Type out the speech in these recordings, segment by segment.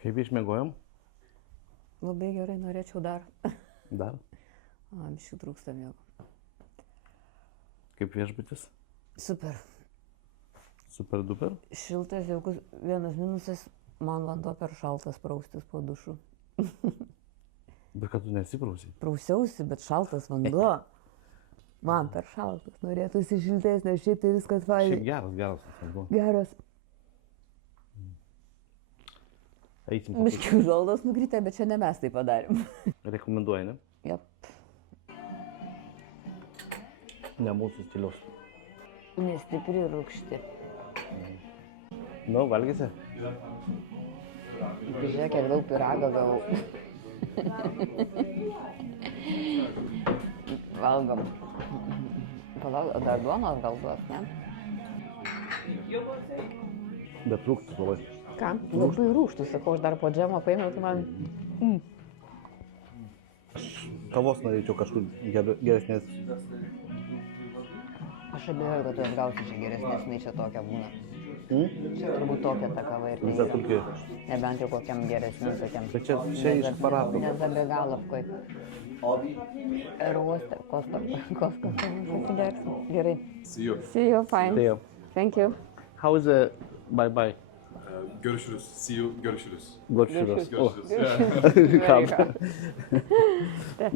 Kaip išmėgojom? Labai gerai, norėčiau dar. Dar. Biškių trūksta miego. Kaip viešbutis? Super. Super duper? Šiltas, jaukus, vienas minusas, man vanduo per šaltas praustis po dušu. Bet kad tu nesiprausi. Prausiausi, bet šaltas vanduo. Man per šaltas, norėtųsi šiltesnio, šiaip tai viskas fainai. Šiaip geras vanduo. Geras. Eisim Biškių žoldos nukritę, bet čia ne mes tai padarėm. Rekomenduoji, ne? Jop. Ne mūsų stiliaus. Nestipri rūgšti. Nu, valgysi? Žiūrėk, kiek daug pyragą gavau. Valgom. Palauk, dar duonos gal duos, ne? Bet rūgštus labai. Ką? Labai rūgštų, sakau, aš dar po džemo paėmiau, tai man... Kavos norėčiau kažkur geresnės. Aš abejoju, kad tu jas gausi čia geresnės, nei čia tokia būna. Čia turbūt tokia ta kava ir Visa tai Turkija. yra. Nebent jau kokiam geresniam tokiam. Bet čia iš aparatų. Nezabegalovkoj. Aerouoste, Kosko. Gerai. See you. See you, fine. Tai jau. Thank you. How is the bye-bye? Görüşürüz. See you. Görüşürüz. Görüşürüz. Görüşürüz. Very Kam. good.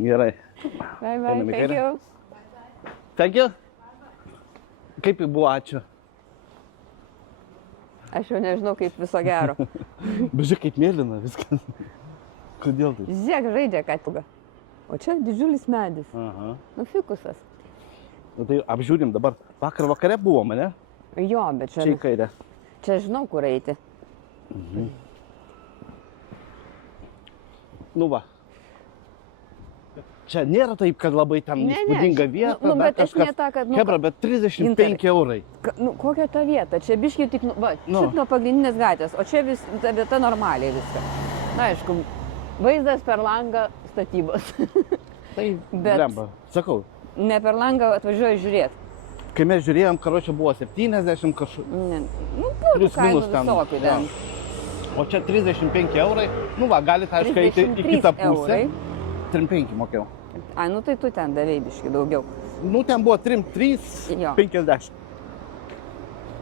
Gerai. Bye bye, Einame į thank kairę. you. Thank you. Kaip buvo, ačiū. Aš jau nežinau, kaip viso gero. Bežiūrėk, kaip mėlyna viskas. Kodėl tai? Žiūrėk, žaidžia katiga. O čia didžiulis medis. Aha. Nu, fikusas. Nu, tai apžiūrim dabar. Vakar vakare buvom, ne? Jo, bet Čia į kairę. čia žinau, kur eiti. Nu va. Čia nėra taip, kad labai ten įspūdinga vieta. Nu, dar bet esmė ta, kad... Hebra, bet 35 eurai. Nu, kokia ta vieta? Čia biškiai tik, va, šit nuo pagrindinės gatvės, o čia ta vieta normaliai viską. Na, aišku, vaizdas per langą statybos. Tai Bet- lemba. Sakau, Ne per langą atvažiuoju žiūrėti. kai mes žiūrėjom, karočią buvo 70 kažkur. Ne, nu, būtų Plius kainų minus ten. visokių ten. O čia 35 eurai. Nu va, galite aišku eiti į 33 kitą pusę. eurai. 35 mokėjau. Ai, nu tai tu ten davei biškiai daugiau. Nu ten buvo 3, Jo. 50.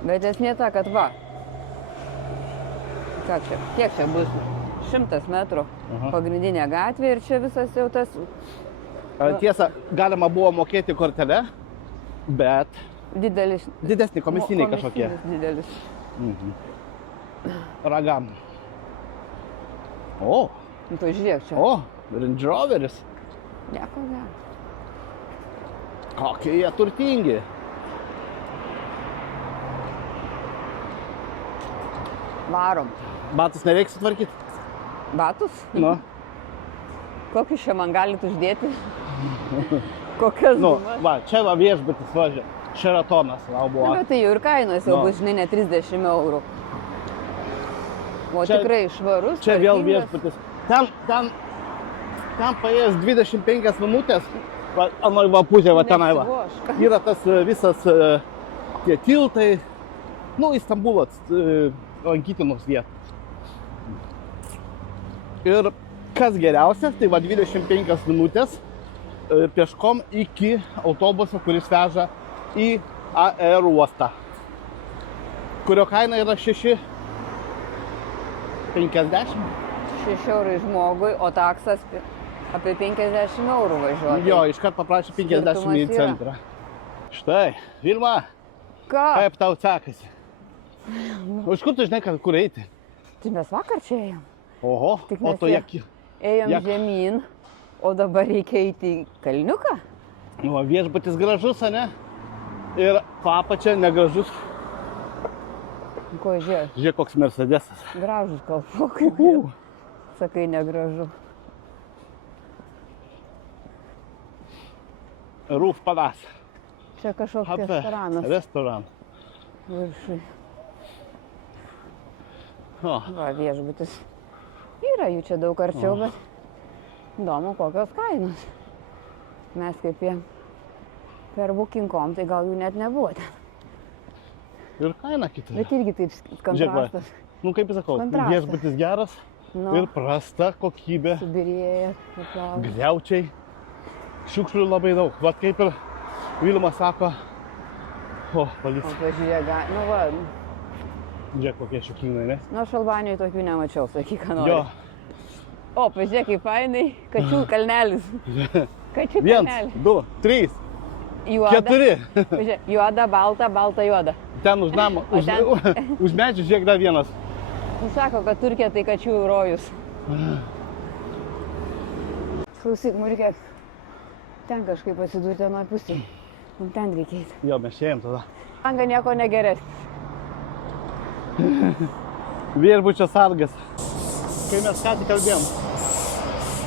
Bet esmė ta, kad va. Ką čia? Kiek čia bus? 100 metrų pagrindinė gatvė ir čia visas jau tas Tiesa, galima buvo mokėti kortelę, bet didelis. didesni komisiniai kažkokie. Didelis. Ragam. O, Nu, tai žiūrėk čia. o, Range Roveris. Nieko gero. Kokie jie turtingi. Varom. Batus nereiks sutvarkyti. Batus? Nu, Kokius čia man galit uždėti? Kokias nu, gumas? va, čia va viešbutis važia. Šeratonas, va, Na, buvo. bet tai jau ir kainos jau Nu. bus, žinai, ne 30 eurų. O Čia- tikrai švarus. Čia vėl tvarkingas. viešbutis. Ten paėjęs 25 minutės, va, anoj va pusė, va tenai va. Nesivošk. Yra tas visas tie tiltai, nu, Istanbulo lankytinos vietos. Ir kas geriausia, tai va 25 minutės pieškom iki autobuso, kuris veža į aerouostą, kurio kaina yra 6,50. 6 eurai žmogui, o taksas apie 50 eurų važiuoti. Jo, iškart paprašė 50 į Skirtumas yra. centrą. Štai, Vilma, Ką? kaip tau sekasi? O iš kur tu žinai, kur eiti? Tai mes vakar čia ėjom. Oho, Tik o mes to ją- Ėjom Jak- žemyn, o dabar reikia eiti į kalniuką. Nu, va, viešbutis gražus, ane? Ir papačia negražus. Ko žiūrėk, Žiūrėk, koks Mercedesas. gražus kalpokai. Sakai, negražu. Roof Palace. Čia kažkoks Apie restoranas restoraną. viršui. O, Va, viešbutis. Yra jų čia daug arčiau, bet įdomu, kokios kainos. Mes kaip jie per Booking.com, tai gal jų net nebuvo ten. ir kaina kita. Bet irgi taip kontrastas. Nu, kaip sakau, Kontrastas. viešbutis geras, Nu, ir prasta kokybė, subirėję. Nuplauna. griaučiai, šiukšlių labai daug. Vat kaip ir Vilma sako, o, O policija, pažiūrėk, nu va, žiūrėk kokie šiukšlynai, ne? nu aš Albanijoje tokių nemačiau, sakyk, ką nori. Jo, O, pažiūrėk, kaip fainai, kačių kalnelis. Kačių 1, kalnelis. 2, 3, Juoda. 4. Pažiūrėk, juoda, balta, balta, juoda. Ten už namą, O ten- už medžių žiūrėk dar vienas. Nu, sako, kad Turkija tai kačių rojus. Klausyk, Murikė, ten kažkaip atsidurti nuo pusė. Mums ten reikia eiti. Jo, mes ėjom tada. Anga nieko negeresnis. Viešbučio sargas. Kai mes ką tik kalbėjom.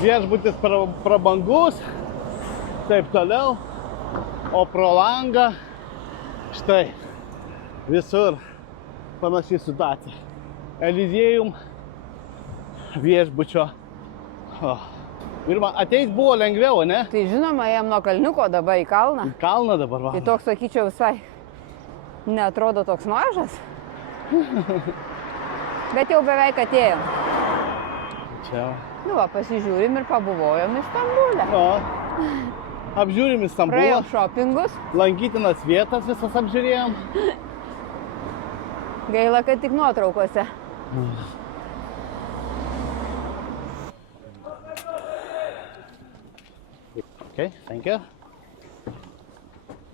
Viešbutis prabangus, taip toliau, o pro langą štai visur panaši situacija. Eliziejum viešbučio. Ir man ateis buvo lengviau, ne? Tai žinoma, jam nuo kalniuko dabar į kalną. Į kalną dabar va. Tai toks, sakyčiau, visai neatrodo toks mažas. Bet jau beveik atėjom. Čia. Nu va, pasižiūrim ir pabuvojom Istambulę. O. Apžiūrim Istambulą. Praėjom šopingus. Lankytinas vietas visas apžiūrėjom. Gaila, kad tik nuotraukose. Okay, thank you.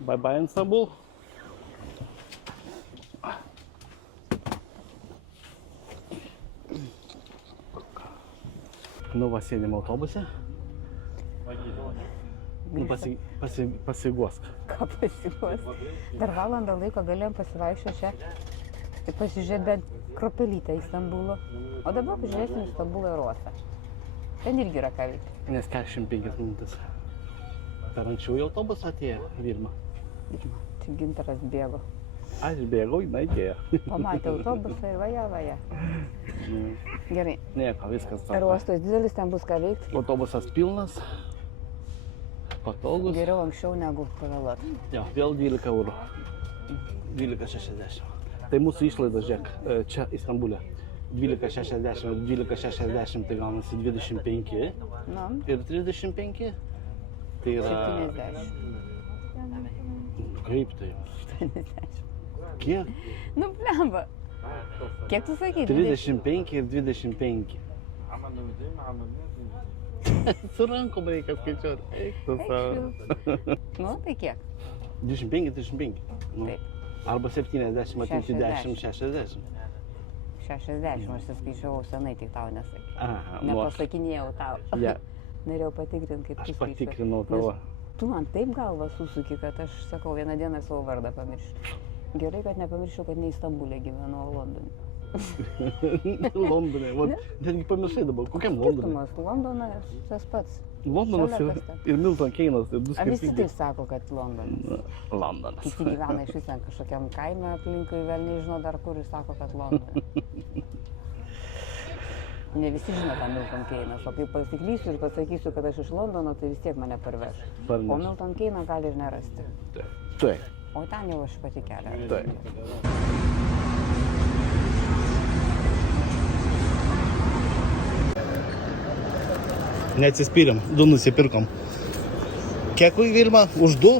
Bye bye Istanbul. Nu va, sėdėm autobuse. Nu, pasiguosk. Ką pasiguos? Dar valandą laiko galėjom pasivaikščioti čia. Tai pasižiūrėti bent kropelytę Istambulo. O dabar pažiūrėsim Istambulo oro uostą. Ten irgi yra ką veikti. Nes 45 minutės. Per anksčiau į autobusą atėjo Vilma. Čia Gintaras bėgo. Aš bėgau, jinai atėjo. Pamatė autobusą ir vaja. Gerai. Nieko, viskas Oro uostas didelis, ten bus ką veikti. Autobusas pilnas. Patogus. Geriau anksčiau negu pavėluot. Jo, vėl 12 eurų. 12,60. Tai mūsų išlaidos, žiūrėk, čia Istambulė. 12,60, 12,60 tai gaunasi 25 Nu, ir 35. Tai yra... 70. Kaip tai? 70. Kiek? Nu, blemba. Kiek tu sakai? 35 ir 25. Su rankom reikia skaičiuoti. Eik tu savo. Nu, tai kiek? 25, 35. Nu. Taip. Arba 70, matyti 10, 60. 60. 60, aš skaičiavau senai, tik tau nesakiau. Aha, nu aš, Nepasakinėjau tau. Ja. Norėjau patikrinti, kaip tu aš skaičiuoji. patikrinau tavo. Tu man taip galvą susuki, kad aš sakau, vieną dieną savo vardą pamiršiu. Gerai, kad nepamiršiu, kad ne Istambulė gyvenu, o Londone. Londone, vat, netgi pamiršai dabar, kokiam Londone? Skirtumas, Londonas tas pats. Londonas Šalia ir, kas ten? ir Milton Keynes, tai du A visi skirtingi. taip sako, kad Londonas. Londonas. Kiti gyvena iš vis ten kažkokiam kaime aplinkui, vėl nežino dar kur ir sako, kad Londonas. Ne visi žino tą Milton Keynes, o kai pasiklysiu ir pasakysiu, kad aš iš Londono, tai vis tiek mane parveš. Parneš. O Milton Keyną gali ir nerasti. Taip, O ten jau aš pati kelią. taip. Neatsispyrėm, 2 nusipirkom. Kiek Vilma? Už 2,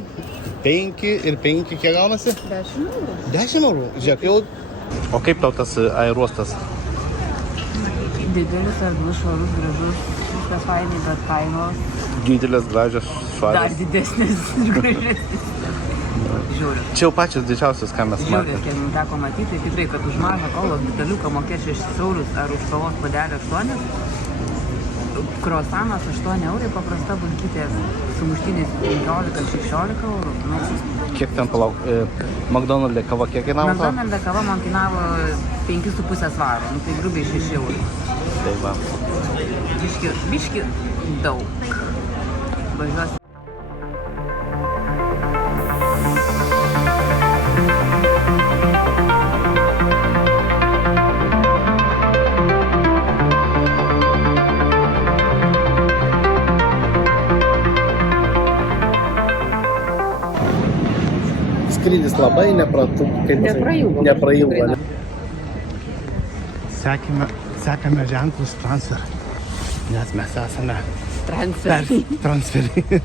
5 ir 5, kiek gaunasi? 10 eurų. 10 eurų, žiūrėk, jau. O kaip tau tas aeruostas? Didelis, erdvus, švarus, gražus, viskas fainai, bet kainos Didelės, gražios, dar švarios. didesnis ir gražesnis. Žiūrėk. Čia jau pačios didžiausios, ką mes matėme. Žiūrėk, kiek mums teko matyti, tikrai, kad už mažą kolos buteliuką mokės 6 eurus ar už kavos puodelį 8. Kruasanas 8 eurai, paprasta bulkytė sumuštinis 15-16 eurų. Nu, Kiek ten palauk? McDonald's kava kiek kainavo? McDonald's kava man kainavo 5,5 svarų, nu, tai grubiai 6 eurų. Tai va. Biški daug. Važiuosi. Skrydis labai neprailgo. Neprailgo. Sekime sekame ženklus transfer, nes mes esame transferiai.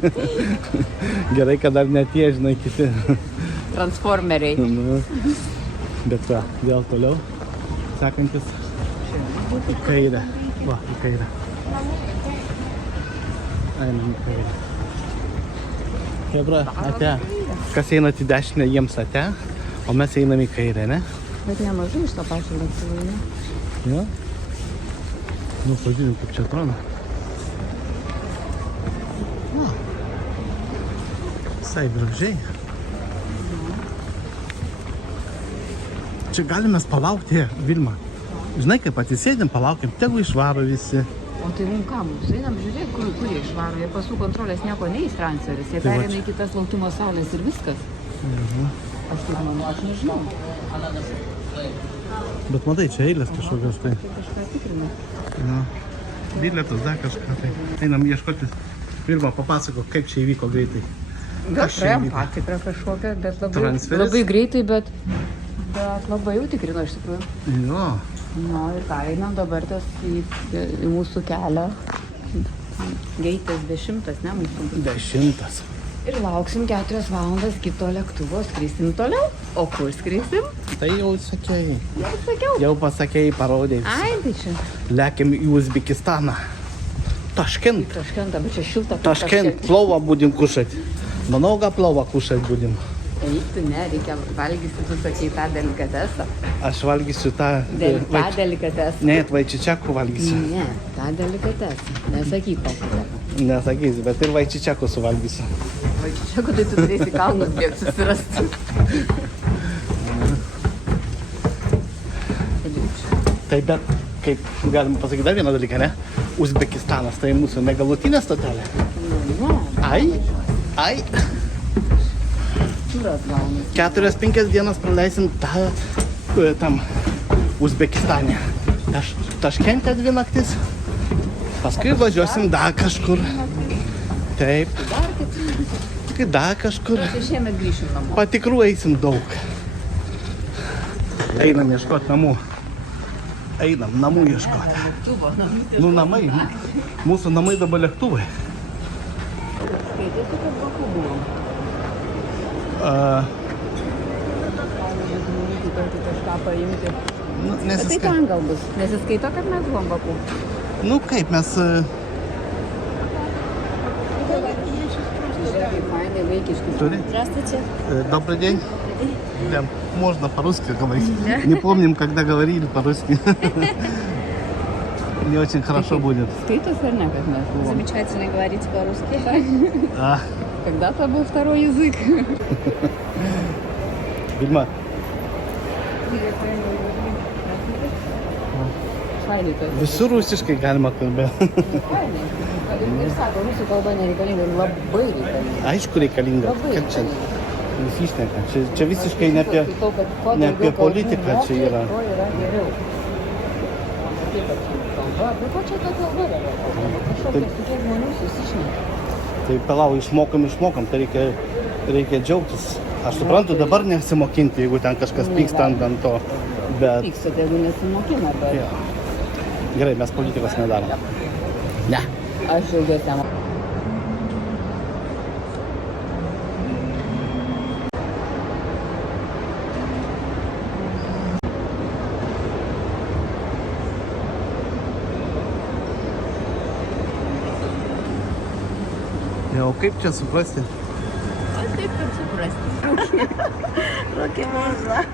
Gerai, kad dar net jie, žinai, kiti. Transformeriai. Nu, bet va, vėl toliau. Sekantis į kairę. Va, į kairę. Einam į kairę. Hebra, ate. Kas eina į dešinę, jiems ate, o mes einam į kairę, ne? Bet nemažai iš to pačio lėktuvo, ne? Jo? Nu, pažiūrėjau, kaip čia atrodo. Visai gražiai. Čia galime palaukti, Vilma. Žinai, kaip atsisėdėm, palaukiam, tegu išvaro visi. O tai mums ką, mums einam žiūrėk, kur jie išvaro. Jie pasų kontrolės nieko neįs transferis. Jie Tai va perėmė į kitas laukimo salės ir viskas. Aš taip manau, aš nežinau. Bet matai, čia eilės kažkokios tai. Tai kažką tikrina. Na, bilietus, dar kažką tai. Einam ieškotis. Vilma, papasako, kaip čia įvyko greitai. Gal Kas čia praėjom įvyko? patikrą kažkokią, bet Transferis? labai greitai, bet labai jau tikrino iš tikrųjų. Jo. Na ir ką, einam dabar į mūsų kelią. Geitas 10, ne mūsų. 10. Ir lauksim 4 valandas kito lėktuvo, skrisim toliau. O kur skrisim? Tai jau sakėjai. Jau sakiau. Jau pasakėjai, parodėjai. Ai, tai čia. Lekiam į Uzbekistaną. Taškent. Taškentą, bet čia šilta. Taškent, plovą будем кушать. Много плова кушать будем. Eikti, ne, reikia valgyti, tu sakei, tą delikatesą. Aš valgysiu tą... Tą delikatesą. Ne, vaičičiakų valgysiu. Ne, tą delikatesą. Nesakyk kokį. Nesakysiu, bet ir vaičičiakų suvalgysiu. Va čia, kad tai tu turėsi kalnus bėgti susirasti. Tai bet, kaip galima pasakyti dar vieną dalyką, ne? Uzbekistanas tai mūsų negalutinė stotelė. Ai. Turas gaunasi. 4-5 dienas praleisim tam Uzbekistane. Taškente 2 naktis. Paskui važiuosim dar kažkur. Taip. Dar kažkur. Čia šiemet grįšim namo. Patikrų eisim daug. Einam ieškoti namų. Einam namų ieškoti. Nu, namai. Mūsų namai dabar lėktuvai. Skaitėsi, kad Baku buvom. Kažką paimti. Nu, Bet tai ten gal bus. Nesiskaito, kad mes buvom Baku. Nu kaip mes... Žiūrėk, fainai vaikiški. Turi? Здравствуйте. Добрый день. Прям можно по-русски говорить. Не помним, когда говорили по-русски. Не очень хорошо будет. Skaitos ar ne, kad mes buvom? Замечательно говорите по-русски. А, Когда-то был второй язык. Vilma, Fainai, kad. visur rusiškai galima kalbėti. Fainai. Ir sako, rusų kalba nereikalinga, labai reikalinga. Aišku reikalinga. Labai Kaip čia reikalinga. nusišneka. Čia visiškai ne apie... Skaitau, kad kuo ne daugiau apie politiką kalbų čia yra. moki, tuo yra geriau. Taip, kad čia kalba. Bet ko čia ta kalba dabar? Kažkokie su kiek žmonių susišneka. Tai palau, išmokom, tai reikia džiaugtis. Aš suprantu, dabar nesimokinti, jeigu ten kažkas pyksta ant to. Bet... Pykstat, jeigu nesimokina, bet Jo. Gerai, mes politikos nedarom. Ne. aš džiaugiuosi. O kaip čia suprasti? Taip, как супрости. Руки можно.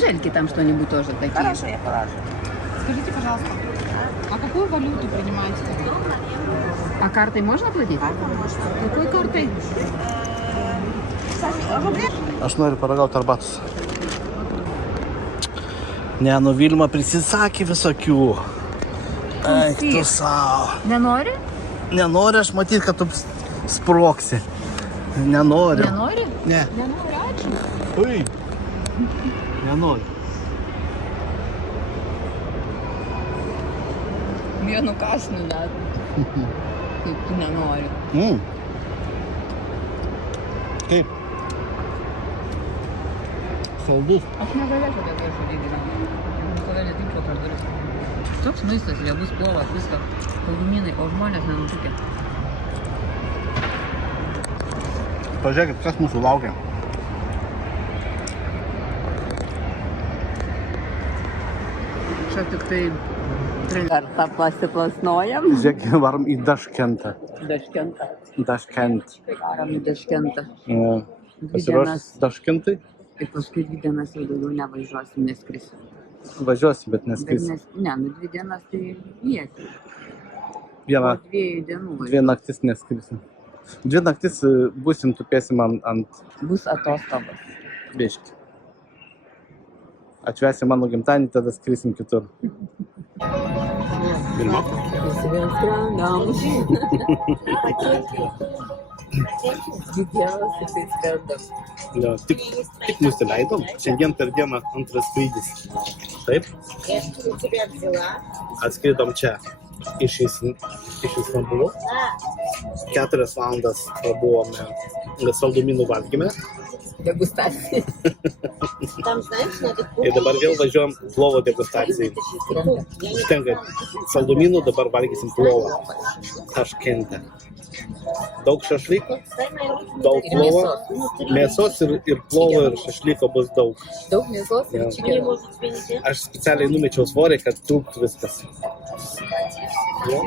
Жельки там что-нибудь тоже такие. Хорошо, я положу. Скажите, пожалуйста, а какую валюту принимаете? А картой можно платить? Какой картой? Aš noriu paragauti arbatos. Ne, nu Vilma prisisakė visokių. Eik tu savo. Nenori? Nenori aš matyti, kad tu sproksi. Nenoriu. Nenori? Ne. Nenori, ačiū. Ui. Nenoriu. Vienu kasnu net. Kaip tu nenori. Kaip? Saldus. Aš negalėčiau daugiau žudyti. Niekada netimčiau per duris. Toks maistas, riebus plovas, viską. Saldumynai, o žmonės nenutukę. Pažiūrėkit, kas mūsų laukia. Čia tik tai kartą pasiplasnojam. Žiūrėk, varom į Daškentą. Daškentą. Daškent. Varom į Daškentą. Pasiruošęs Daškentai? Ir paskui 2 dienas jau daugiau nevažiuosim, neskrisim. Važiuosi, bet Bet neskrisi. ne, 2 dienas tai vieti. Vieną, Po 2 dienų 2 naktis neskrisi. 2 naktis būsim, tupėsim ant bus atostogos. biškį. Atvesim mano gimtadienį, tada skrisim kitur. Vilma? Visi vėl skrendam. Didžiausiai tai skrendam. Ja, tik nusileidom. Šiandien per dieną antras skrydis. Taip? Atskridom čia iš Istambulo. 4 valandas pabuvome saldumynų valgyme. Degustacija. Там, знаешь, надо Ir dabar vėl važiuojam plovo degustacijai. Užtenka saldumynų, dabar valgysim plovą. Taškente. Daug šašlyko, daug plovo, mėsos ir plovo ir šašlyko bus daug. Daug mėsos ir Jo. čikino. может тебе не делать. Aš specialiai numečiau svorį, kad trūktų viskas. Jo.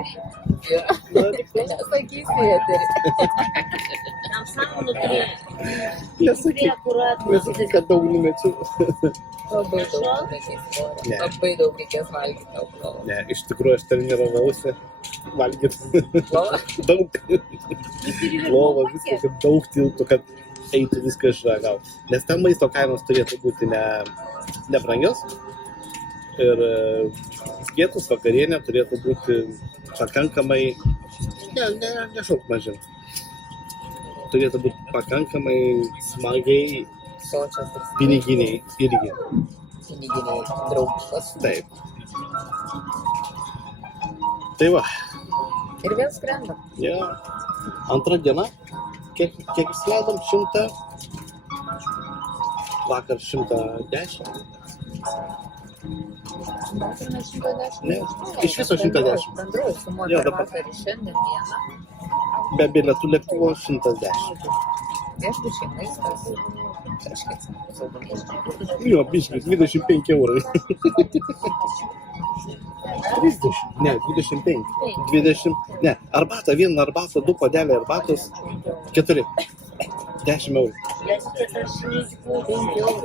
Nesakysi, eterį. Там в самом внутри. Nesakyk, Аккуратно. nesakyk, kad daug numečiau. Labai daug reikės svorio. Ne. Labai daug reikės valgyti tau plovą. Ne, iš tikrųjų aš treniravausi valgyti Plovą? daug. Plovo, viską, kad daug tiltų, kad eitų viską išragauti. Nes ten maisto kainos turėtų būti nebrangios. Ir pietus, vakarienė turėtų būti pakankamai, nešauk mažin. Turėtų būti pakankamai smagiai Sočias ir piniginiai irgi. piniginiai draugiškos. Taip. Tai va, Ir vėl skrendam. ja. Antrą dieną, kiek išleidom? 100. Vakar 110. Ne, iš viso 110. Bendroji suma Jo, per dabar. vakar ir šiandien dieną. Be bilietų lėktuvo 110. Viešbučiai, maistas, kažkiek saldumynai. Jo, biškis, 25 eurai. 30, ne, 25. 20, ne, arbata, vieną arbatą, 2 puodeliai arbatos, 4. 10 eurų. Я сейчас расширить буду.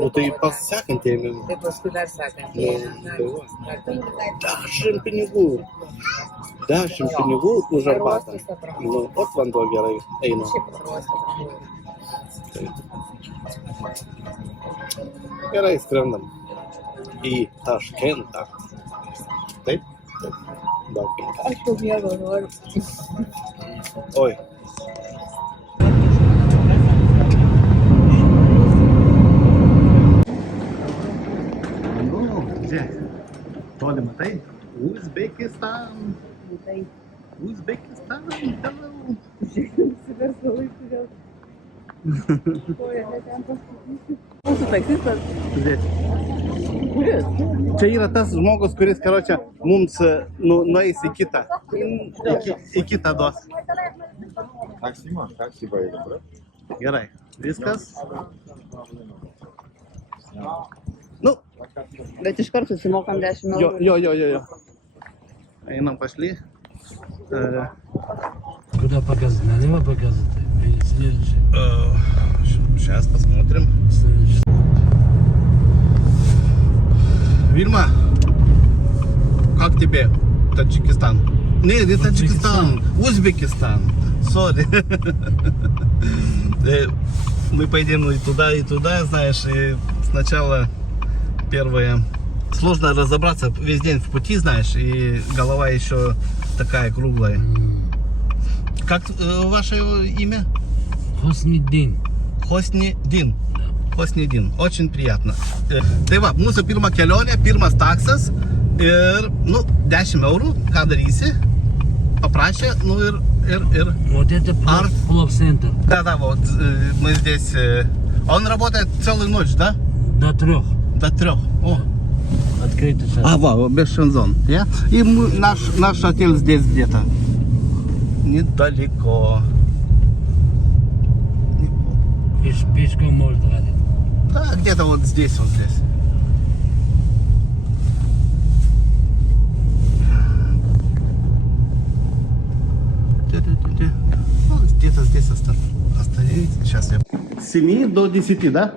Nu tai pasisakantėjai, Tai paskui dar sakant. tai va. 10 pinigų. 10 pinigų už arbatą. Nu, ot vanduo gerai eina. Šiaip paruosti brangu. Tai. Gerai, skrendam į Taškentą. Taip? Taip. Laukiam. Aš jau miego noriu. Oi. Nu, žiūrėk. Toli matai? Uzbekistan. Uzbekistan. Toliau. Mūsų taksistas. Žiūrėk. Čia yra tas žmogus, kuris, karočią, mums nueis į kitą. Į kitą duos. Taksi baigė, bro. Gerai. Viskas. Nu, Bet iš karto susimokam 10 jo, eurų. jo. Einam, пошли. Куда показать? Налево показать? Или следующий? Сейчас посмотрим. Следующий. Вильма, как тебе Таджикистан? Нет, не Таджикистан, Узбекистан. Sorry. Мы пойдем и туда, знаешь, и сначала первое. Сложно разобраться весь день в пути, знаешь, и голова еще такая круглая. Как ваше имя? Хосниддин. Hosnidin. Hosnidin. Очень приятно. Tai va, mūsų pirma kelionė, pirmas taksas ir, 10 eurų, ką darysi? Paprašė, ir... Вот это плов-центр. Да, вот, мы здесь... Он работает целую ночь, да? До 3. До 3. О, Открытый шаг. А, во, без шанзон. Я? И наш отель здесь где-то. Недалеко. Пешком можно ходить. Да, где-то вот здесь, вот здесь. Ну, где-то здесь остановиться. Сейчас я... С 7 до 10, да?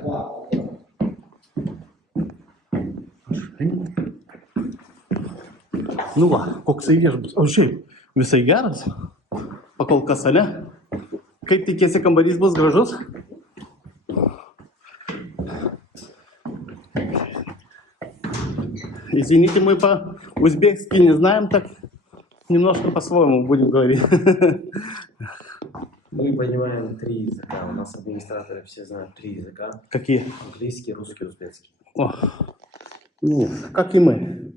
Nu va, koksai viešbutis. O šiaip, visai geras. Pakol kas, ale? Kaip tikiesi, kambarys bus gražus? Извините, мы по-узбекски не знаем, так немножко по-своему будем говорить. Мы понимаем 3 языка. У нас администраторы все знают 3 языка. Какие? Английский, русский, узбекский. О, ну, как и мы.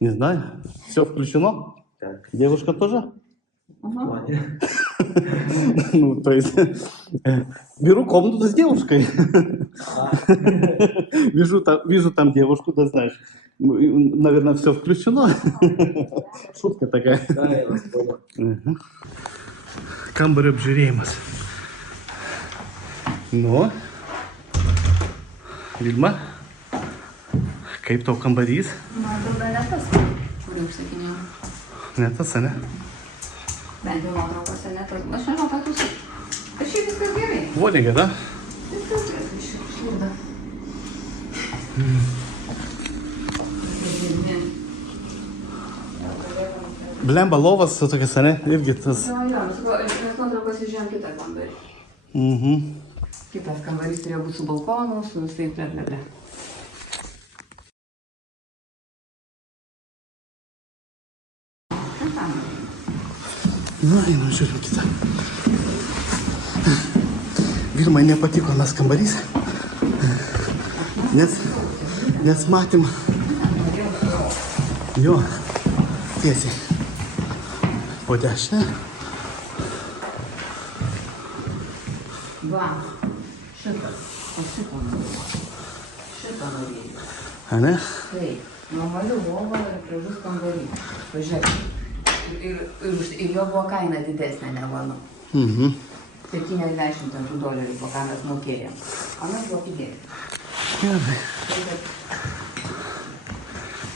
Не знаю. Все включено? Так. Девушка тоже? В плане. Ну, то есть, беру комнату с девушкой. Вижу там девушку, да знаешь. Наверное, все включено. Шутка такая. Да, я вас понял. Камбарį apžiūrėjimas. Nu, Vilma, kaip tau kambarys? Man atrodo, ne tas, kurį užsakinėjau. Ne tas, ne? Bent jau nuotraukose ne tas. Aš nežinau, ką tu sakai. Aš šiaip viskas gerai. Vonė gera. Viskas gerai, šurda. Blemba lovas, tokias, ne? Irgi tas. Jo, mes nuotraukose žiūrėjom kitą kambarį. Mhm. Kitas kambarys turėjo būti su balkonu, su visai ble. Na, einam žiūrim kitą. Vilmai nepatiko nas kambarys, nes matėm jo tiesiai po dešinę. Va, šitas, o šito norėjau. Šito norėjau. A ne? Taip, normali lova ir gražus kambarys. Pažiūrėk. Ir jo buvo kaina didesnė negu mano. Mhm. $70 po ką mes mokėjom. O mes buvo pigiai. Gerai.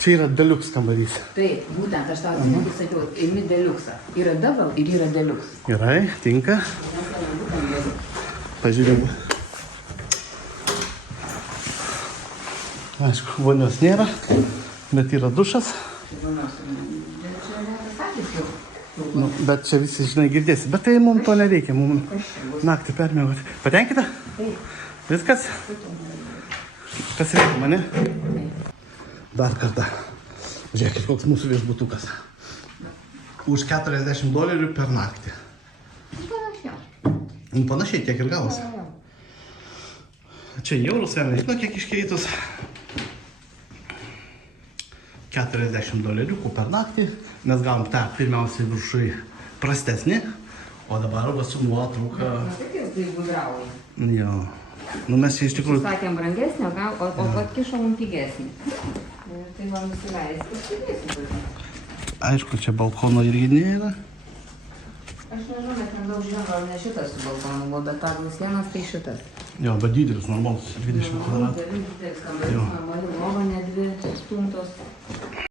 Čia yra deluxe kambarys. Taip, būtent aš tau irgi sakiau, imi deluxą. Yra double ir yra deluxe. Gerai, tinka. Mes yra būtent deluxe. Pažiūrėjau. Aišku, vonios nėra, bet yra dušas. Nu, bet čia visi, žinai, girdėsi. Bet tai mums to nereikia, mums naktį permiegoti. Patenkinta? Taip. Viskas? Kas reikia mane? Dar kartą. Žiūrėkit, koks mūsų viešbutukas. Už $40 per naktį. Panašiau. Nu, panašiai, tiek ir gavosi. Čia eurus, vieną žino, kiek iškeitus. $40 per naktį. Mes gavom tą pirmiausiai viršui prastesnį, o dabar va su nuotrauka. Taip jau tai gudrauja. Jo. Nu mes čia iš tikrųjų... Sakėm brangesnį, o atkišo mums pigesnį. Ir tai va nusileis, kažkaip. Aišku, čia balkono irgi nėra. Aš nežinau, bet nedaug žinau, gal ne šitas su balkonu buvo, bet pagal sienas tai šitas. Jo, bet didelis, normalus, 20 kvadratų. Didelis kambarys, normali lova, ne 2 stumtos.